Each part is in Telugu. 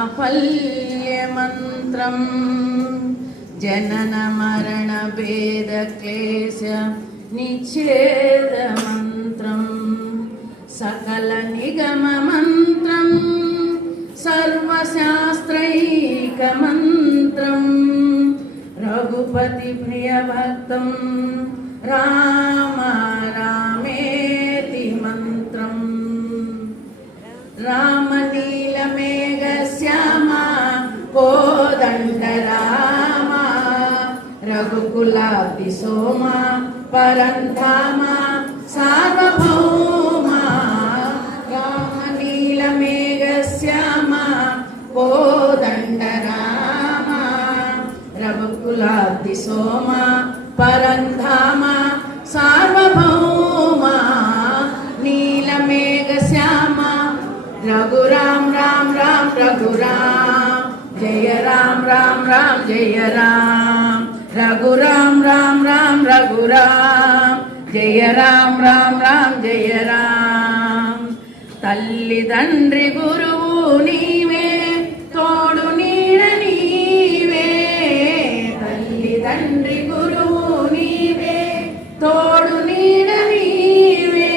साफल्यमन्त्रं जनन मरण भेद क्लेश निच्छेदमन्त्रं सकल निगम मन्त्रं सर्वशास्त्रैकमन्त्रं रघुपति प्रियभक्तं राम रामेति मन्त्रं रामनीलमेघश्यामा कोदण्डरामा रघुकुलातिसोमा परन्धामा सार्वभौमा रामनीलमेघश्यामा कोदण्डरामा रघुकुलातिसोमा परन्धामा सार्वभौमा नीलमेघश्यामा रघुराम राम राम रघुराम जय राम राम राम जय राम रघुराम राम राम रघुराम जय राम राम राम जय राम तल्लिदंड्रि गुरुवु नीवे तोडु नीड नीवे तल्लिदंड्रि गुरुवु नीवे तोडु नीड नीवे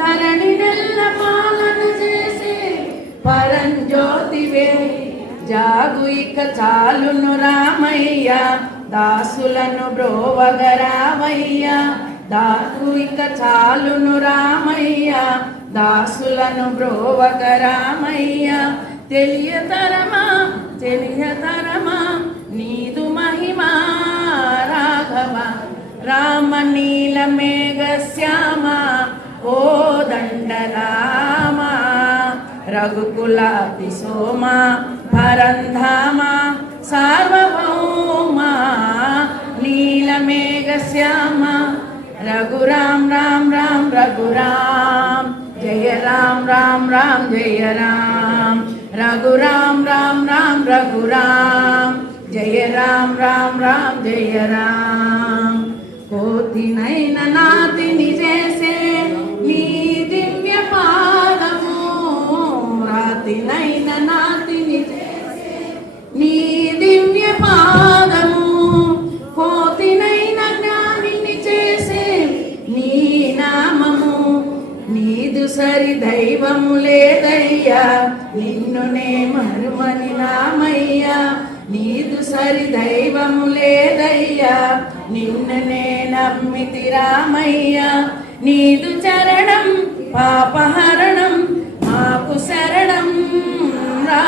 धरणिनेल्ल पालन చేసే పరంజ్యోతివే జాగు ఇక చాలును రామయ్య దాసులను బ్రోవగరామయ్య దాగు ఇక చాలును రామయ్య దాసులను బ్రోవగరామయ్య తెలియతరమా నీదు మహిమా రాఘవ రామ నీలమేఘశ్యామ కోదండరామ రఘుకులాతిసోమా పరంధామా సార్వభౌమా నీలమేఘశ్యామ రఘురాం రాం రాం రఘురాం జయ రాం రాం రాం జయ రాం రఘురాం రాం రాం రఘురాం జయ రాం రాం రాం జయ రాం కోతినైన నాతిని చేసే నీ దివ్య పాదము రాతినైన నాతిని చేసే నీ దివ్య పాదము కోతినైన జ్ఞానిని చేసే నీ నామము నీదు సరి దైవము లేదయ్యా నిన్నునే మరుమని నామయ్యా నీదు సరి దైవము లేదయ్యా నిన్నునే నమ్మితి రామయ్యా నీదు చరణం పాపహరణం మాకు శరణం రా